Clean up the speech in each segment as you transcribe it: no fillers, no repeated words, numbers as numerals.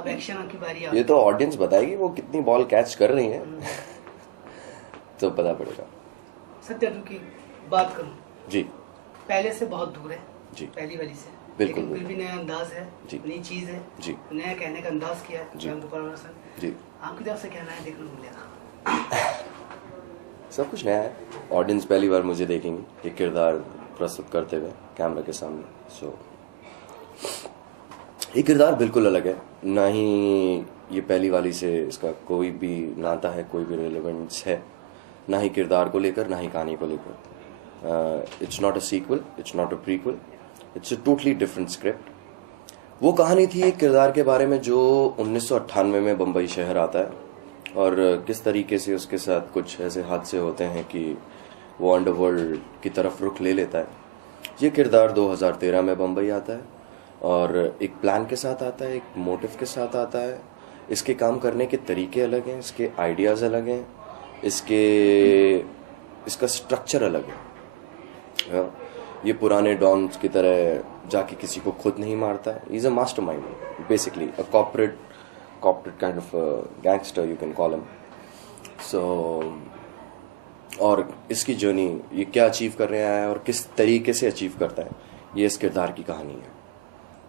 अब एक्शन की बारी ये तो ऑडियंस बताएगी वो कितनी बॉल कैच कर रही है तो पता पड़ेगा। सत्यार्जुन की बात करूं जी, पहले से बहुत दूर है जी, पहली वाली से, बिल्कुल, लेकिन फिर भी नया अंदाज है, जी, नई चीज है, जी, नया कहने का अंदाज किया है जी, रामगोपाल वर्मा जी। आपकी तरफ से क्या नया देखने को मिलेगा? सब कुछ नया है। ऑडियंस पहली बार मुझे देखेंगी एक किरदार प्रस्तुत करते हुए कैमरा के सामने। सो ये किरदार बिल्कुल अलग है, ना ही ये पहली वाली से इसका कोई भी नाता है, कोई भी रिलेवेंस है, ना ही किरदार को लेकर, ना ही कहानी को लेकर। It's not a sequel, it's not a prequel, it's a totally different script. वो कहानी थी एक किरदार के बारे में जो 1998 में बम्बई शहर आता है और किस तरीके से उसके साथ कुछ ऐसे हादसे होते हैं कि वो अंडरवर्ल्ड की तरफ रुख ले लेता है। ये किरदार 2013 में बम्बई आता है और एक प्लान के साथ आता है, एक मोटिव के साथ आता है। इसके काम करने के तरीके अलग हैं, इसके आइडियाज़ अलग हैं, इसका स्ट्रक्चर अलग है। हाँ, ये पुराने डॉन्स की तरह जाके किसी को खुद नहीं मारता है। Is a mastermind, basically a corporate kind of gangster you can call him. So और इसकी जर्नी, ये क्या अचीव कर रहा है और किस तरीके से अचीव करता है, ये इस किरदार की कहानी है।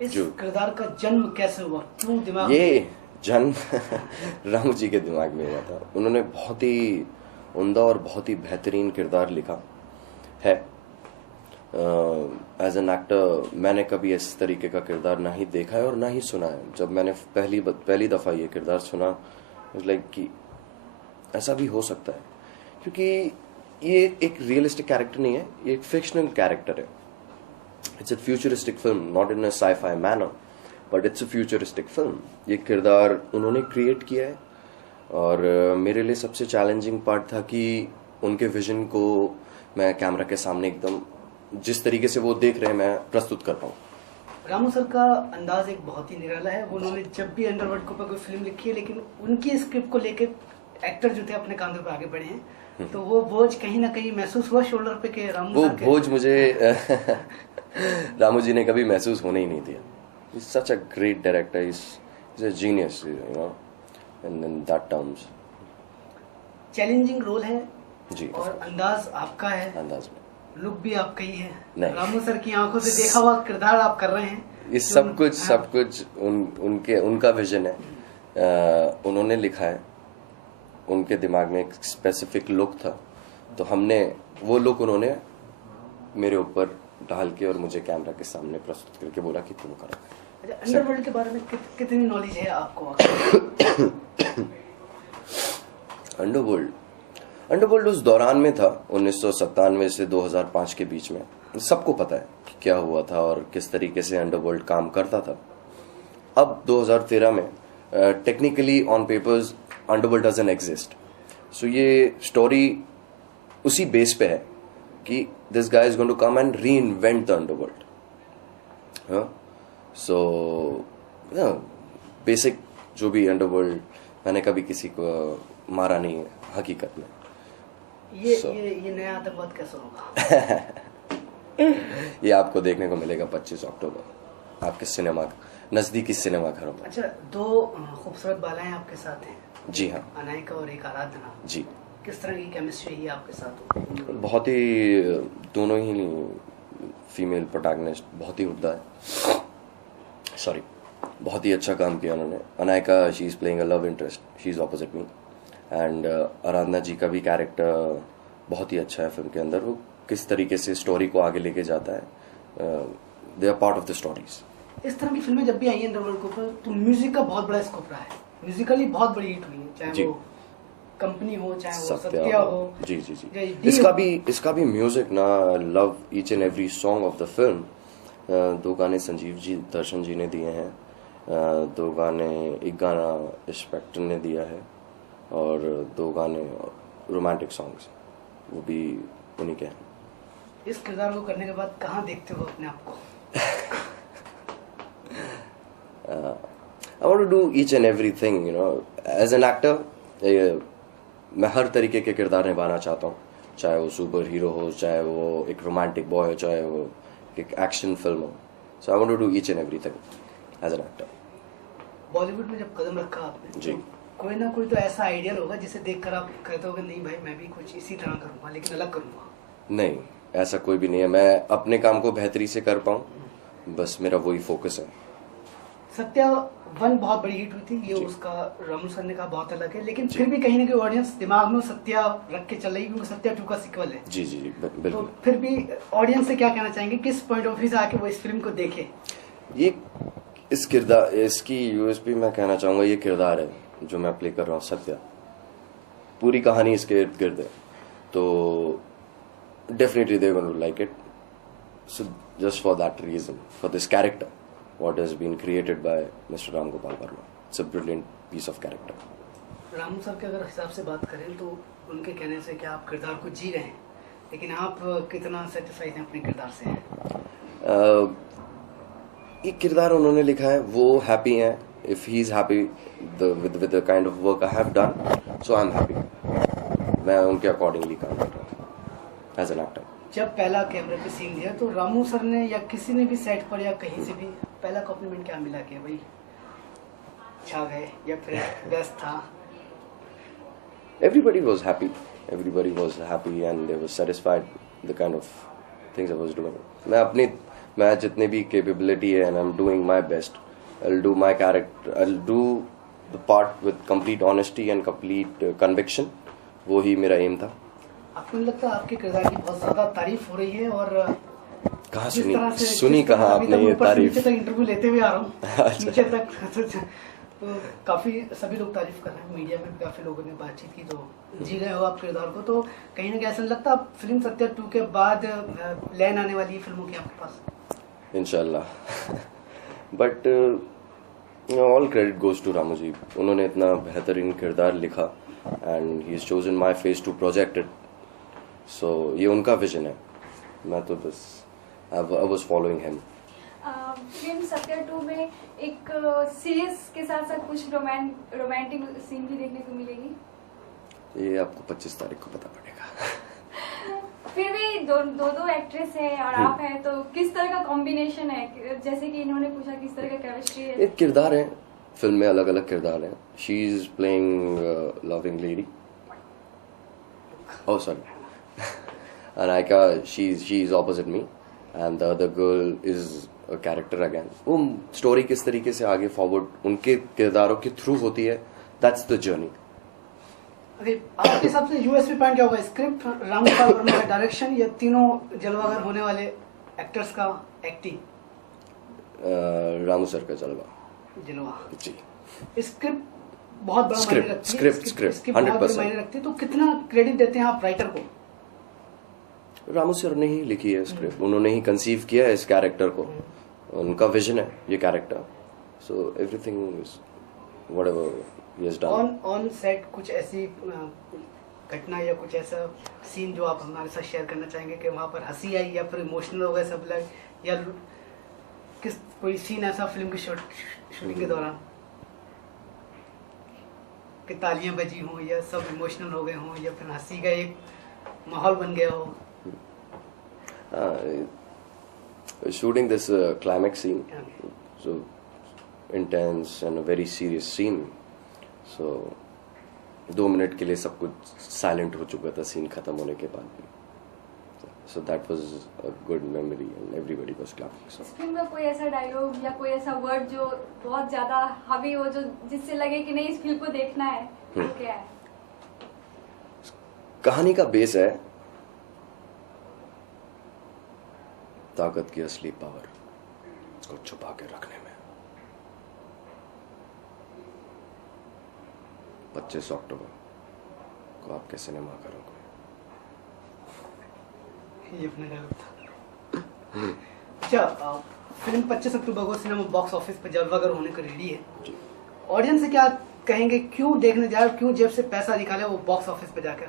इस किरदार का जन्म कैसे हुआ, क्यों दिमाग ये जन्म रामू जी के दिमाग में हुआ था। उन्होंने बहुत ही उम्दा और बहुत ही बेहतरीन किरदार लिखा है। एज एन एक्टर मैंने कभी इस तरीके का किरदार ना ही देखा है और ना ही सुना है। जब मैंने पहली दफ़ा ये किरदार सुना, लाइक कि ऐसा भी हो सकता है, क्योंकि ये एक रियलिस्टिक कैरेक्टर नहीं है, ये एक फिक्शनल कैरेक्टर है। It's a futuristic film, not in a sci-fi manner, but it's a futuristic film. ये किरदार उन्होंने क्रिएट किया है और मेरे लिए सबसे चैलेंजिंग पार्ट था कि उनके विजन को मैं कैमरा के सामने एकदम जिस तरीके से वो देख रहे हैं मैं प्रस्तुत कर पाऊँ। रामू सर का अंदाज एक बहुत ही निराला है। वो उन्होंने जब भी अंडरवर्ल्ड के ऊपर कोई फिल्म लिखी है, लेकिन उनकी स्क्रिप्ट को लेके एक्टर जो थे अपने कांधों पे आगे बढ़े हैं, तो वो बोझ कहीं ना कहीं महसूस हुआ शोल्डर पे कि रामू वो सर के बोझ मुझे रामू जी ने कभी महसूस होने ही नहीं दिया। He's such a great director, he's a genius, you know, in that terms. Challenging role है जी, और अंदाज आपका है, अंदाज में लुक भी आपका ही है। नहीं। रामू सर की आंखों से देखा हुआ किरदार आप कर रहे हैं। ये सब कुछ उनका विजन है। उन्होंने लिखा है, उनके दिमाग में एक स्पेसिफिक लुक था, तो हमने वो लुक उन्होंने मेरे ऊपर डाल के और मुझे कैमरा के सामने प्रस्तुत करके बोला कि तुम करो। अच्छा, अंडरवर्ल्ड के बारे में कितनी नॉलेज है आपको? अंडरवर्ल्ड उस दौरान में था, 1997 से 2005 के बीच में। सबको पता है कि क्या हुआ था और किस तरीके से अंडरवर्ल्ड काम करता था। अब 2013 में technically on papers underworld doesn't exist. So ये स्टोरी उसी बेस पे है कि this guy is going to come and reinvent the underworld. So basic जो भी अंडरवर्ल्ड, मैंने कभी किसी को मारा नहीं है हकीकत में। ये नया आतंकवाद कैसा होगा? ये आपको देखने को मिलेगा 25 अक्टूबर आपके सिनेमा नजदीकी सिनेमा घरों में। अच्छा, दो खूबसूरत बालाएं आपके साथ हैं। जी हाँ, अनायका और एक आराधना जी। किस तरह की केमिस्ट्री है आपके साथ? बहुत ही, दोनों ही फीमेल प्रोटैगनिस्ट बहुत ही उम्दा है। सॉरी, बहुत ही अच्छा काम किया उन्होंने। Anaika, she is playing a love interest, she is opposite me. And Aradhana ji का भी कैरेक्टर बहुत ही अच्छा है फिल्म के अंदर। वो किस तरीके से स्टोरी को आगे लेके जाता है, they are part of the stories. इस तरह की फिल्में जब भी आई हैं अंडरवर्ल्ड के ऊपर, तो म्यूजिक का बहुत बड़ा स्कोप रहा है। म्यूजिकली बहुत बड़ी हिट हुई है, चाहे वो कंपनी हो, चाहे वो सत्या हो। जी जी जी। इसका भी म्यूजिक ना, love each and every song of the film. 2 गाने संजीव जी, दर्शन जी ने दिए हैं, 2 गाने, एक गाना स्पेक्टर ने दिया है और 2 गाने रोमांटिक सॉन्ग्स वो भी उन्हीं के हैं। इस किरदार को करने के बाद कहाँ देखते हो अपने आप को? I want to do each and everything, you know, as an actor. मैं हर तरीके के किरदार निभाना चाहता हूँ, चाहे वो सुपर हीरो हो, चाहे वो एक रोमांटिक बॉय हो, चाहे वो एक एक्शन फिल्म हो। So I want to do each and everything as an actor. Bollywood में जब कदम रखा आपने जी। तो कोई ना कोई तो ऐसा आइडियल होगा जिसे देखकर आप कहते होगे नहीं भाई मैं भी कुछ इसी तरह करूंगा लेकिन अलग करूंगा। नहीं, ऐसा कोई भी नहीं है। मैं अपने काम को बेहतरी से कर पाऊँ, बस मेरा वही फोकस है। सत्या 1 बहुत बड़ी हिट हुई थी, ये जी। उसका रामू सर ने कहा बहुत अलग है, लेकिन फिर भी कहीं ना कहीं ऑडियंस दिमाग में सत्या रख के चल रही है क्योंकि सत्या 2 का सीक्वल है। जी जी जी, तो बिल्कुल। फिर भी ऑडियंस से क्या कहना चाहेंगे, किस पॉइंट ऑफ व्यू से आके वो इस फिल्म को देखे? ये इस किरदार, इसकी यूएसपी मैं कहना चाहूँगा, ये किरदार है जो मैं प्ले कर रहा हूँ, सत्या। पूरी कहानी इसके इर्द गिर्द है, तो definitely they gonna to like it. So just for that reason, for this character what has been created by Mr. Ram Gopal Verma. It's a brilliant piece of character. Ramu sir के अगर हिसाब से बात करें तो उनके कहने से कि आप किरदार को जी रहे हैं, लेकिन आप कितना सेटिस्फाइड हैं अपने किरदार से? ये किरदार उन्होंने लिखा है, वो हैप्पी हैं। If he is happy with the kind of work I have done, so I'm happy. मैं उनके अकॉर्डिंगली काम कर रहा हूँ एज एन एक्टर। जब पहला कैमरे पे सीन दिया तो रामू सर ने या किसी ने भी सेट पर या कहीं से भी पहला कॉम्प्लीमेंट क्या मिला कि भाई छा गए या फिर बेस्ट था? Everybody was happy. Everybody was happy and they were satisfied with the kind of things I was doing. मैं जितने भी capability है and I'm doing my best. I'll do my character. I'll do the part with complete honesty and complete conviction. वो ही मेरा aim था। आपको नहीं लगता आपके किरदार की बहुत ज्यादा तारीफ हो रही है? और कहाँ जिस तरह से सुनी कहाँ आपने ये तारीफ? नीचे तक इंटरव्यू लेते हुए आ रहा हूँ नीचे तक तो काफी सभी लोग तारीफ कर रहे हैं, मीडिया में भी काफी लोगों ने बातचीत की, तो जी रहे हो आप किरदार को। तो कहीं ना कहीं ऐसा लगता है फिल्म सत्या 2 के बाद लाइन आने वाली है फिल्मों की आपके पास? इंशाल्लाह। But all credit goes to Ramu ji. उन्होंने इतना बेहतरीन किरदार लिखा and he is chosen my face to project it. So ये उनका विजन है, मैं तो बस I was following him. Film Satya 2 में एक सीरियस के साथ साथ कुछ रोमांटिक सीन भी देखने को मिलेगी। ये आपको 25 तारीख को पता पड़ेगा। फिर भी दो एक्ट्रेस है और आप हैं, तो किस तरह का कॉम्बिनेशन है? जैसे कि इन्होंने पूछा किस तरह का केमिस्ट्री है? एक किरदार है, फिल्म में अलग अलग किरदार हैं। She is playing loving lady, oh sorry, Anaika, she is opposite me and the other girl is a character again. वो स्टोरी किस तरीके से आगे फॉरवर्ड उनके किरदारों के थ्रू होती है, that's the journey. अरे आपके हिसाब से यूएसपी पॉइंट क्या होगा, स्क्रिप्ट, राम गोपाल वर्मा का डायरेक्शन या तीनों जलवागर होने वाले एक्टर्स का एक्टिंग? रामू सर का जलवा जलवा जी। स्क्रिप्ट बहुत बड़ा मायने रखती है, स्क्रिप्ट बहुत बड़ा 100%। मायने रखती है, तो कितना क्रेडिट देते हैं आप राइटर को? रामू सर ने ही लिखी है स्क्रिप्ट, उन्होंने ही कंसीव किया है इस कैरेक्टर को, उनका विजन है ये character. So everything is whatever he has done. On set कुछ ऐसी घटना या कुछ ऐसा सीन जो आप हमारे साथ शेयर करना चाहेंगे कि वहाँ पर हंसी आई या फिर इमोशनल हो गए सब लोग, या किस कोई सीन ऐसा फिल्म की शूटिंग के दौरान कि तालियां बजी हों या सब इमोशनल हो गए हों या फिर हंसी का एक माहौल बन गया हो? Shooting this climax scene, so intense and a very serious scene. So 2 minute के लिए सब कुछ साइलेंट हो चुका था सीन खत्म होने के बाद भी। So that was a good memory and everybody was clapping. So film में कोई ऐसा डायलॉग या कोई ऐसा वर्ड जो बहुत ज्यादा हावी हो, जो जिससे लगे कि नहीं इस फिल्म को देखना है, वो क्या है? कहानी का बेस है ताकत की असली पावर, इसको छुपा के रखने में। 25 अक्टूबर को आपके सिनेमा करोगे। ये अपना डायलॉग था। अच्छा, फिल्म 25 अक्टूबर को सिनेमा बॉक्स ऑफिस पर जलवागर होने को रेडी है। ऑडियंस से क्या कहेंगे, क्यों देखने जाए, क्यों जेब से पैसा निकाले वो बॉक्स ऑफिस पे जाकर?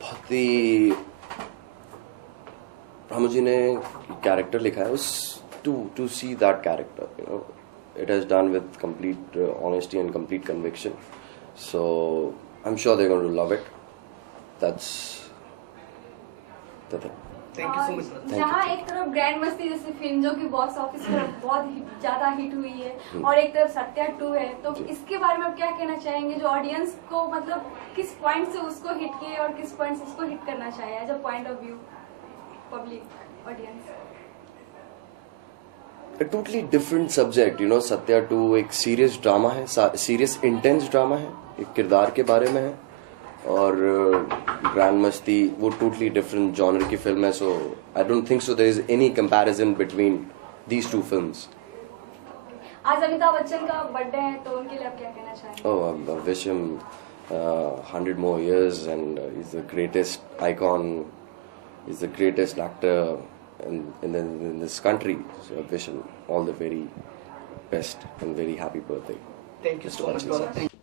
बहुत ही रामू जी ने कैरेक्टर लिखा है, उस to see that character, you know, it has done with complete honesty and complete conviction. So I am sure they are going to love it. That's the thing. Thank you so much. जहाँ एक तरफ grand मस्ती जैसी film जो कि box office पर बहुत ज्यादा हिट हुई है और एक तरफ सत्या 2 है, तो इसके बारे में आप क्या कहना चाहेंगे? जो ऑडियंस को मतलब किस पॉइंट से उसको हिट किए और किस पॉइंट से उसको हिट करना चाहिए as a point of view public audience? A totally different subject, you know. Satya 2 एक सीरियस ड्रामा है, सीरियस इंटेंस ड्रामा है, एक किरदार के बारे में है, और ग्रैंड मस्ती वो टोटली डिफरेंट जॉनर की फिल्म है. So I don't think so there is any comparison between these two films. आज अमिताभ बच्चन का बर्थडे है, तो उनके लिए आप क्या कहना चाहेंगे? Oh, I wish him 100 more years, and he's the greatest icon. He's the greatest actor in this country. So I wish him all the very best and very happy birthday. Thank you so much.